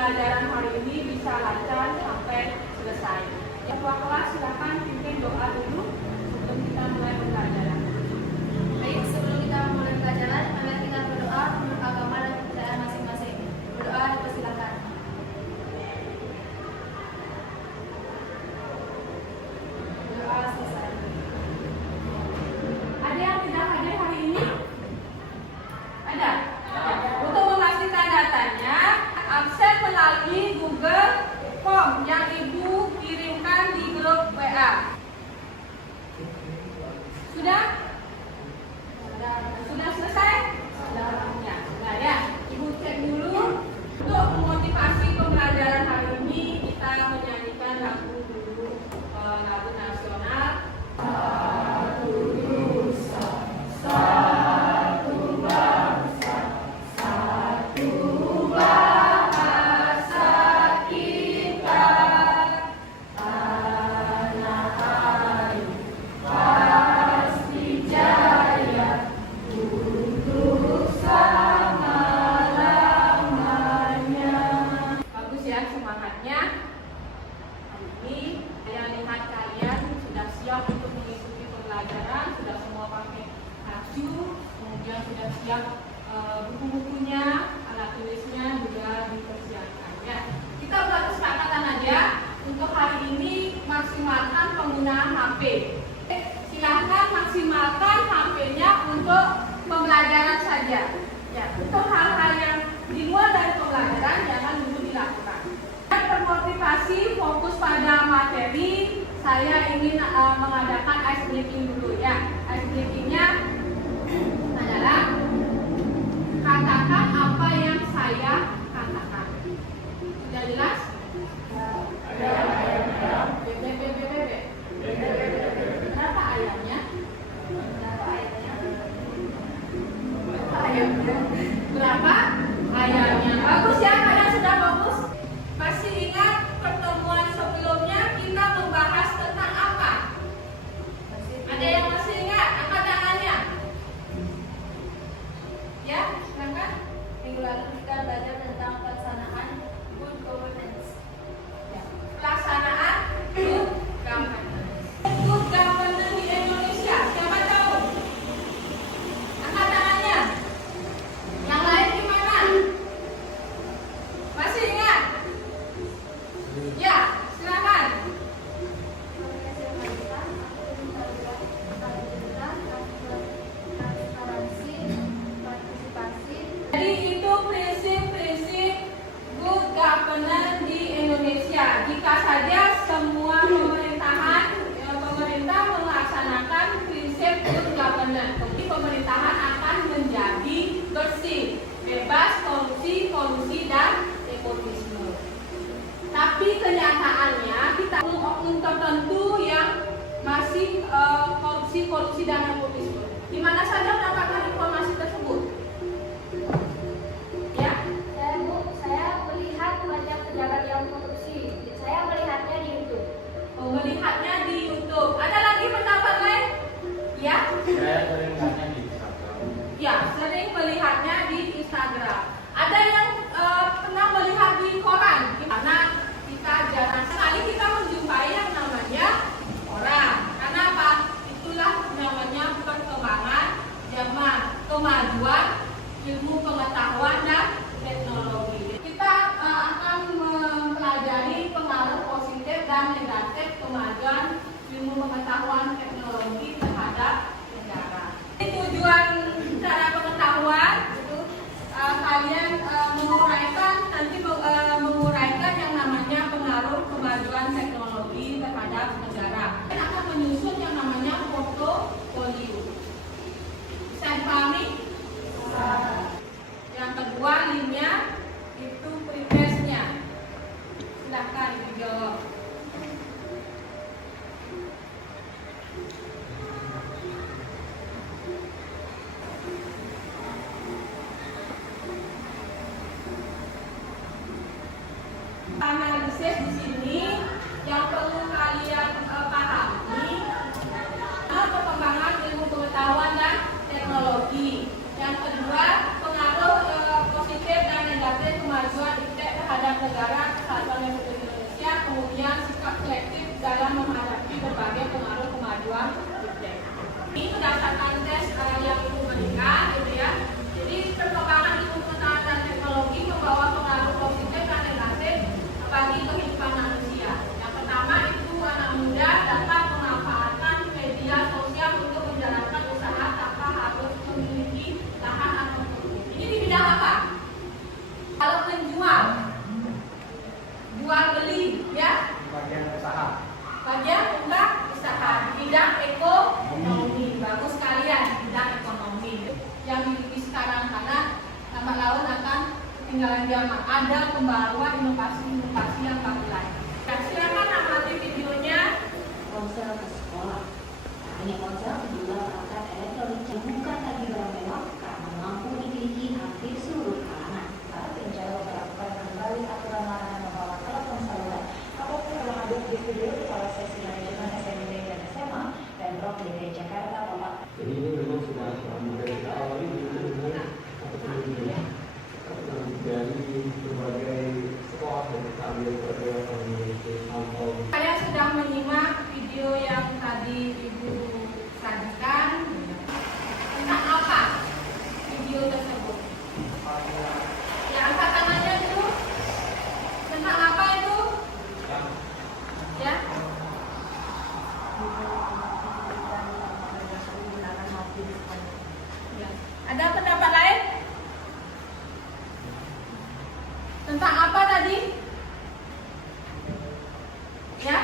pembelajaran hari ini bisa lancar sampai selesai. Ketua kelas silakan pimpin doa dulu sebelum kita mulai pembelajaran. Baik, sebelum kita mulai pelajaran, mari kita berdoa menurut agama dan kepercayaan masing-masing. Berdoa dipersilakan. Doa selesai. Ada yang tidak hadir hari ini? Ada? Untuk memastikan datanya, absen melalui Google Form yang Ibu kirimkan di grup WA. Sudah? Sudah selesai? Ya, sudah ya. Ibu cek dulu. Untuk memotivasi pembelajaran hari ini, kita menyanyikan lagu dulu, lagu nasional. Bagus ya semangatnya. Ini saya lihat kalian sudah siap untuk mengikuti pembelajaran, sudah semua pakai baju, kemudian sudah siap buku-bukunya, alat tulisnya juga dipersiapkan ya. Kita buat kesepakatan aja untuk hari ini maksimalkan penggunaan HP. Silahkan maksimalkan HP-nya untuk pembelajaran saja. Ya, untuk hal-hal yang di luar dari pembelajaran jangan dulu dilakukan. Dan termotivasi fokus pada materi, saya ingin mengadakan ice breaking dulu ya. Ice breakingnya adalah katakan apa yang saya katakan. Sudah jelas? Berapa ayamnya? Berapa ayamnya? Bagus ya, kalian sudah bagus. Masih ingat pertemuan sebelumnya kita membahas tentang apa? Ada yang masih ingat? Angkat tangannya. Ya, silakan. Minggu lalu kita belajar tentang pelaksanaan good governance. Ya. Pelaksanaan good governance. Good governance di Indonesia. Siapa tahu? Angkat tangannya. Yang lain gimana? Masih ingat? Ya, silakan. Jadi itu prinsip-prinsip good governance di Indonesia. Jika saja semua pemerintah melaksanakan prinsip good governance, pemerintahan akan menjadi bersih, bebas korupsi dan nepotisme. Tapi kenyataannya kita oknum tertentu yang masih korupsi dan nepotisme. Di mana saja mendapatkan informasi tersebut? Ya, Saya melihat banyak pejabat yang korupsi. Saya melihatnya di YouTube. melihatnya di YouTube. Ada lagi pendapat lain? Ya? Saya sering lihatnya di Instagram. Ya, sering melihatnya di Instagram. Ada yang pernah melihat di koran? Karena kita jarang sekali kita menjumpai yang namanya koran. Karena apa? Itulah namanya perkembangan zaman, kemajuan ilmu pengetahuan dan teknologi. Kita akan mempelajari pengaruh positif dan negatif kemajuan negara Kesatuan Republik Indonesia, kemudian sikap kolektif dalam menghadapi berbagai pengaruh kemajuan Iptek. Ini berdasarkan tes yang Ibu berikan, gitu ya. Jadi perkembangan ilmu pengetahuan dan teknologi membawa pengaruh positif dan negatif bagi kehidupan manusia. Yang pertama itu anak muda dapat memanfaatkan media sosial untuk menjalankan usaha tanpa harus memiliki lahan atau produk. Ini di bidang apa? Kalau menjual, jual beli, ya. Bagian usaha. Bagian usaha di bidang ekonomi. Bagus sekalian di bidang ekonomi. Yang dimiliki sekarang karena lambat laun akan ketinggalan zaman. Ada pembaruan inovasi-inovasi yang baru lain. Ya, silakan amati videonya. Ponsel ke sekolah. Hanya ponsel juga perangkat elektronik yang bukan lagi barang mewah karena mampu dimiliki hampir seluruh kalangan. Para penjara melakukan kembali aturan larangan membawa telepon seluler. Apapun telah hadir di video kepala sesi manajemen SMP dan SMA Pemprov DKI Jakarta Bapak. Jadi ini memang sudah kita awali dengan dari berbagai sekolah yang kita ambil sebagai sampel. Saya sudah menyimak video yang tadi Ibu sajikan. Tentang apa video tersebut? Ya, angkat tangannya dulu. Tentang apa itu? Ya. Ya. Ada pendapat lain? Tentang apa tadi? Ya?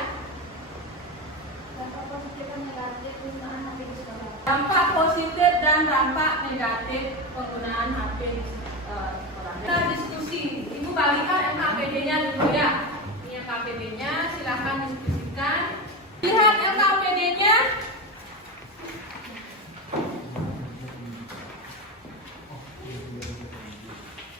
Dampak positif dan negatif penggunaan HP di sekolah. Dampak positif dan dampak negatif penggunaan HP di sekolah. Kita diskusi. Ibu bagikan MKPD-nya dulu ya. Ini MKPD-nya, silakan diskusikan. Lihat MKPD-nya.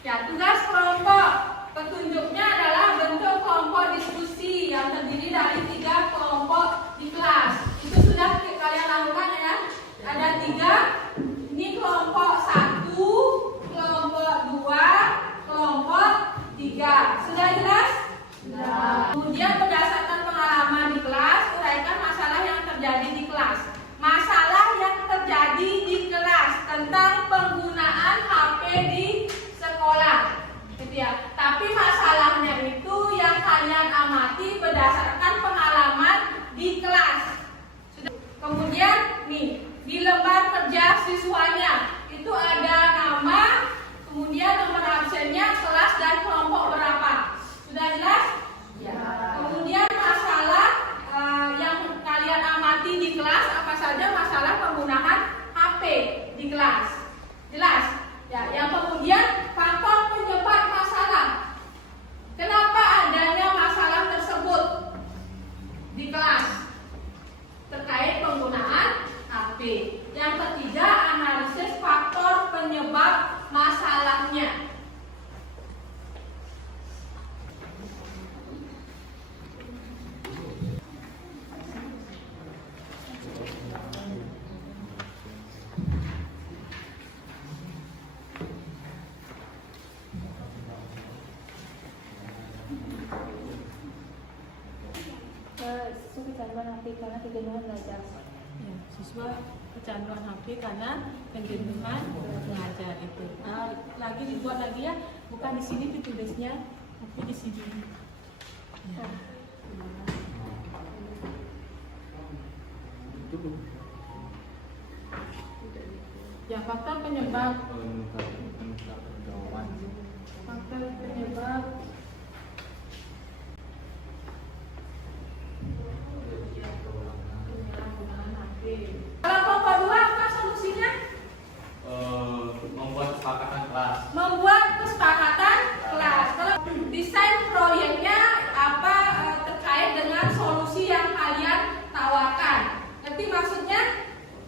Ya, tugas kelompok. Petunjuknya adalah bentuk kelompok diskusi yang terdiri dari 3 kelompok di kelas. Itu sudah kalian lakukan ya? Ada 3. Ini kelompok 1, kelompok 2, kelompok 3. Sudah jelas? Sudah. Kemudian berdasarkan pengalaman di kelas, uraikan masalah yang terjadi di kelas. Masalah yang terjadi di kelas tentang penggunaan HP di sekolah. Gitu ya. Tapi masalahnya itu yang kalian amati berdasarkan pengalaman di kelas. Sudah. Kemudian nih, di lembar kerja siswanya itu ada nama, kemudian nomor absennya, kelas dan kelompok berapa. Sudah jelas? Ya. Kemudian masalah yang kalian amati di kelas apa saja masalah penggunaan HP di kelas. Jelas? Ya, yang kemudian faktor penyebab masalah. Kenapa adanya masalah tersebut di kelas terkait penggunaan HP. Yang ketiga, analisis faktor penyebab masalahnya. Siswa kecanduan HP karena kejenuhan belajar. Ya, siswa kecanduan HP karena kejenuhan belajar itu. Lagi dibuat lagi ya, bukan di sini ditulisnya, tapi di sini. Ya. Ya, faktor penyebab. Faktor penyebab. Kalau kelompok 2 apa solusinya? Membuat kesepakatan kelas. Membuat kesepakatan kelas. Kalau desain proyeknya apa terkait dengan solusi yang kalian tawarkan. Ngerti maksudnya?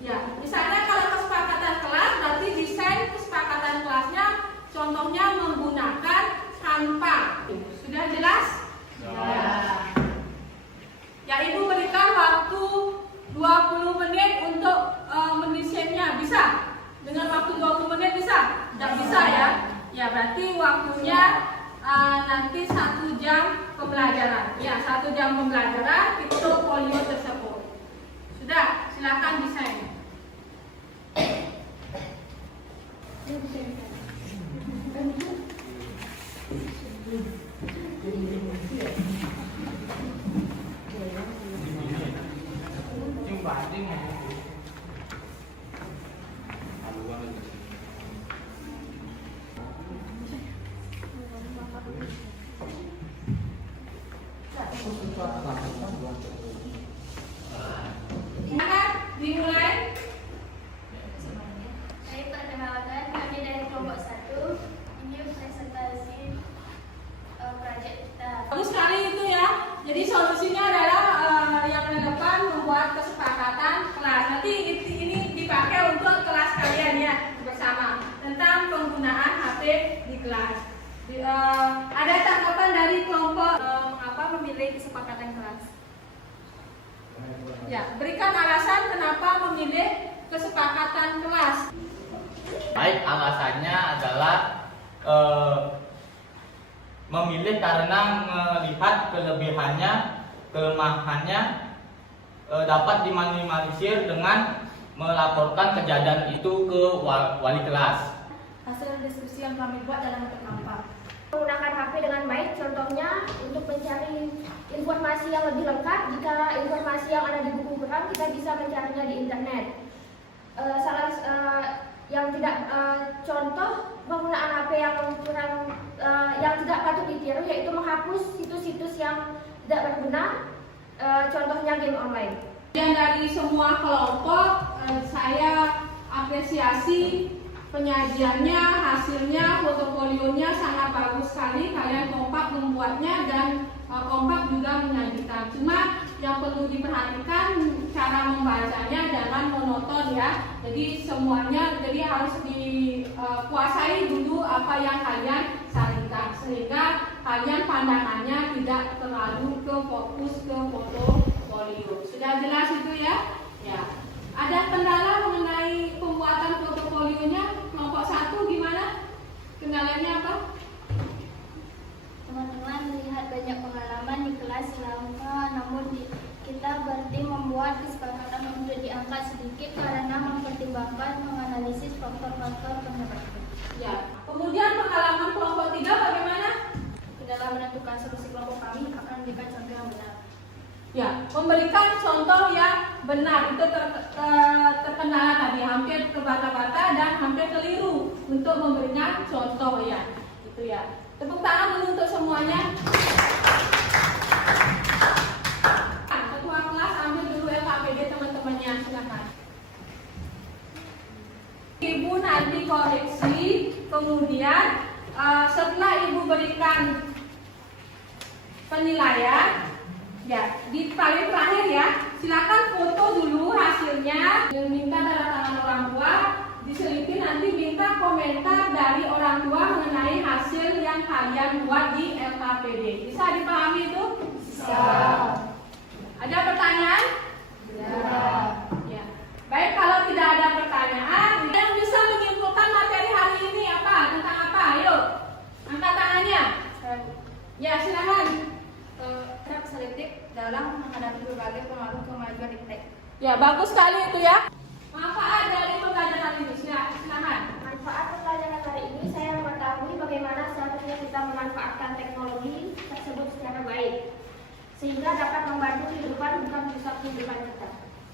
Ya, misalnya kalau kesepakatan kelas berarti desain kesepakatan kelasnya contohnya menggunakan Canva. Sudah jelas? Ya. Ya, Ibu berikan waktu 20 menit untuk mendesainnya. Bisa? Dengan waktu 20 menit bisa? Tidak bisa ya? Ya, berarti waktunya nanti 1 jam pembelajaran. Ya, 1 jam pembelajaran portofolio tersebut. Sudah, silakan desain. Dimulai. Saya perkenalkan, kami dari kelompok 1. Ini presentasi proyek kita. Bagus sekali itu ya. Jadi solusinya adalah yang depan membuat kesepakatan kelas. Nanti ini dipakai untuk kelas kalian ya bersama tentang penggunaan HP di kelas. Ada tanggapan dari kelompok Memilih kesepakatan kelas. Ya, berikan alasan kenapa memilih kesepakatan kelas. Baik, alasannya adalah memilih karena melihat kelebihannya, kelemahannya dapat diminimalisir dengan melaporkan kejadian itu ke wali kelas. Hasil diskusi yang kami buat dalam bentuk nampak. Menggunakan HP dengan baik, contohnya untuk mencari informasi yang lebih lengkap. Jika informasi yang ada di buku kurang, kita bisa mencarinya di internet. Yang tidak contoh penggunaan HP yang kurang, yang tidak patut ditiru, yaitu menghapus situs-situs yang tidak berguna. Contohnya game online. Dan dari semua kelompok, saya apresiasi penyajiannya, hasilnya, portofolionya sangat bagus sekali. Kalian kompak membuatnya dan kompak juga menyajikan. Cuma yang perlu diperhatikan cara membacanya jangan monoton ya. Jadi semuanya harus dikuasai dulu apa yang kalian saringkan sehingga kalian pandangannya tidak terlalu ke fokus ke portofolio. Sudah jelas itu ya? Ya. Ada kendala mengenai pembuatan portofolionya? Kelompok 1 gimana? Kendalanya apa? Teman-teman melihat banyak pengalaman di kelas lama, namun kita berarti membuat kesepakatan untuk diangkat sedikit karena mempertimbangkan menganalisis faktor-faktor penyebabnya. Ya. Kemudian pengalaman kelompok 3 bagaimana? Dalam menentukan solusi kelompok kami akan memberikan contoh yang benar. Ya, memberikan contoh yang benar itu terkendala tadi, hampir terbata-bata dan hampir keliru untuk memberikan contoh ya. Itu ya. Tepuk tangan dulu untuk semuanya. Ketua kelas ambil dulu LKPD teman-temannya, silakan. Ibu nanti koreksi, kemudian setelah ibu berikan penilaian, ya, di paling terakhir ya, silakan foto dulu hasilnya. Yang minta tanda tangan orang tua, diselipin nanti minta komentar dari orang tua mengenai hasil yang kalian buat di LKPD. Bisa dipahami itu? Bisa. Ada pertanyaan? Ya. Baik, kalau tidak ada pertanyaan, yang bisa menyimpulkan materi hari ini apa? Tentang apa? Ayo, angkat tangannya. Ya, silakan. Selektif dalam menghadapi berbagai pengaruh kemajuan iptek. Ya, bagus sekali itu ya. Manfaat dari pembelajaran ini, silakan. Manfaat pembelajaran hari ini saya mengetahui bagaimana seharusnya kita memanfaatkan teknologi tersebut secara baik, sehingga dapat membantu kehidupan bukan merusak kehidupan kita.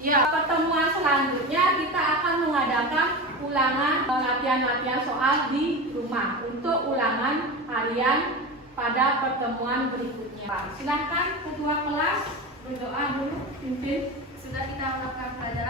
Ya, pertemuan selanjutnya kita akan mengadakan ulangan latihan-latihan soal di rumah untuk ulangan harian pada pertemuan berikutnya. Silahkan ketua kelas berdoa dulu, pimpin. Sudah kita melakukan pelajaran